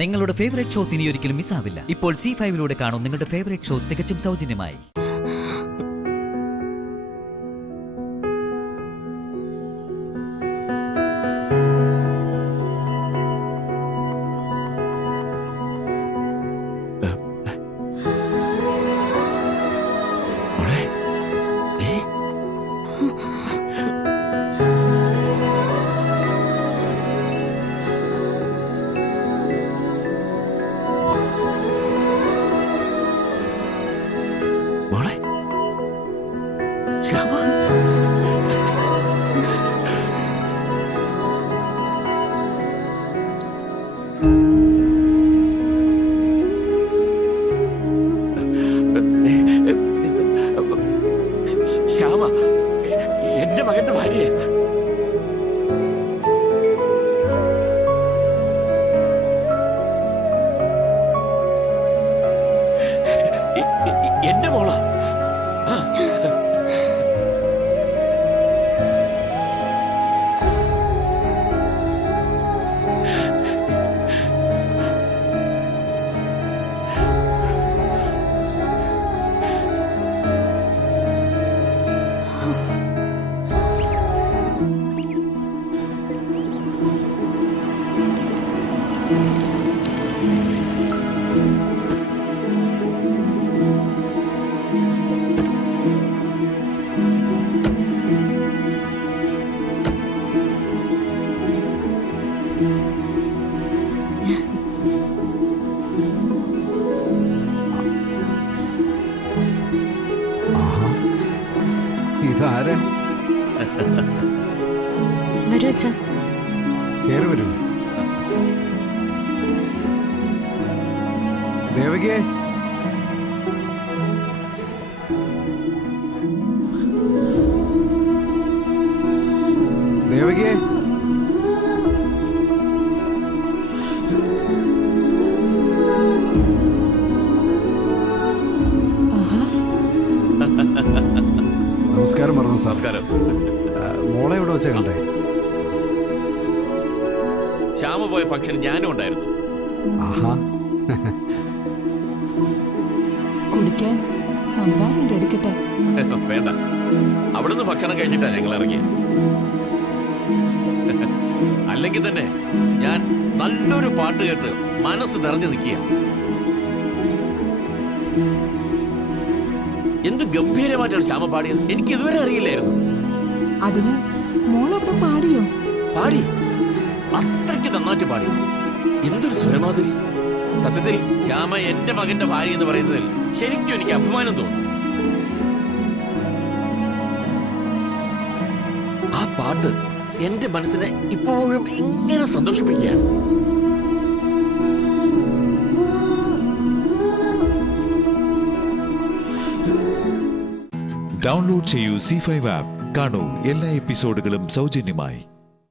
നിങ്ങളുടെ favourite shows ഇനി ഒരിക്കലും മിസ്സാവില്ല. ഇപ്പോൾ C5 കാണും നിങ്ങളുടെ ഫേവറേറ്റ് ഷോ തികച്ചും സൗജന്യമായി. ശ്യാമ, എന്റെ മകന്റെ ഭാര്യ. എന്റെ മോളാ. ഇതാരാ? കേറി വരൂ. ദേവകിയെ, ദേവകിയെ, നമസ്കാരം പറഞ്ഞു. നമസ്കാരം. മോളെ ഇവിടെ വെച്ച കണ്ടേ? ശ്യാമ പോയ ഫംഗ്ഷൻ ഞാനും ഉണ്ടായിരുന്നു. ആഹാ, കുടിക്കാൻ സംഭാരം എടുക്കട്ടെ? വേണ്ട, അവിടുന്ന് ഭക്ഷണം കഴിച്ചിട്ടാ ഞങ്ങൾ ഇറങ്ങിയ. അല്ലെങ്കിൽ തന്നെ ഞാൻ നല്ലൊരു പാട്ട് കേട്ട് മനസ്സ് നിറഞ്ഞു നിൽക്കുക. എന്ത് ഗംഭീരമായിട്ടാണ് ശ്യാമ പാടിയത്. എനിക്ക് ഇതുവരെ അറിയില്ലായിരുന്നു. അതിന് മോളവിടെ പാടിയോ? പാടി, അത്രയ്ക്ക് നന്നായിട്ട് പാടി. എന്തൊരു സ്വരമാധുരി. സത്യത്തിൽ ശ്യാമ എന്റെ മകന്റെ ഭാര്യ എന്ന് പറയുന്നതിൽ ശരിക്കും എനിക്ക് അഭിമാനം തോന്നുന്നു. ആ പാട്ട് എന്റെ മനസ്സിനെ ഇപ്പോഴും ഇങ്ങനെ സന്തോഷിപ്പിക്കുകയാണ്. ഡൗൺലോഡ് ചെയ്യൂ C5 ആപ്പ്. കാണൂ എല്ലാ എപ്പിസോഡുകളും സൗജന്യമായി.